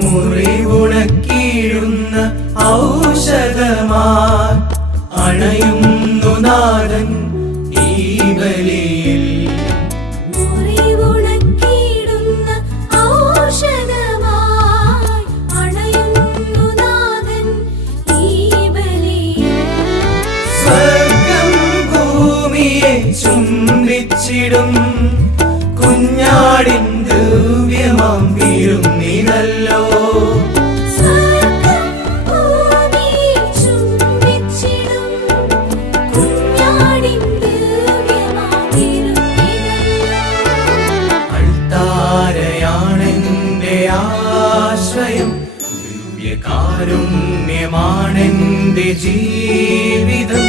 മുറിവുണക്കിയിടുന്ന ഔഷധമായി അണയുന്നു നാഥൻ ഈ ബലിയിൽ. മുറിവുണക്കിയിടുന്ന ഔഷധമായി അണയുന്നു നാഥൻ ഈ ബലിയിൽ. സ്വർഗം ഭൂമിയെ ചുംബിച്ചിടും കുഞ്ഞാടിൻ ദിവ്യമാം വിരുന്നിനല്ലോ. സ്വർഗം ഭൂമിയെ ചുംബിച്ചിടും കുഞ്ഞാടിൻ ദിവ്യമാം വിരുന്നിനല്ലോ. അൾത്താരയാണെന്റെ ആശ്രയം, ദിവ്യകാരുണ്യമാണെന്റെ ജീവിതം.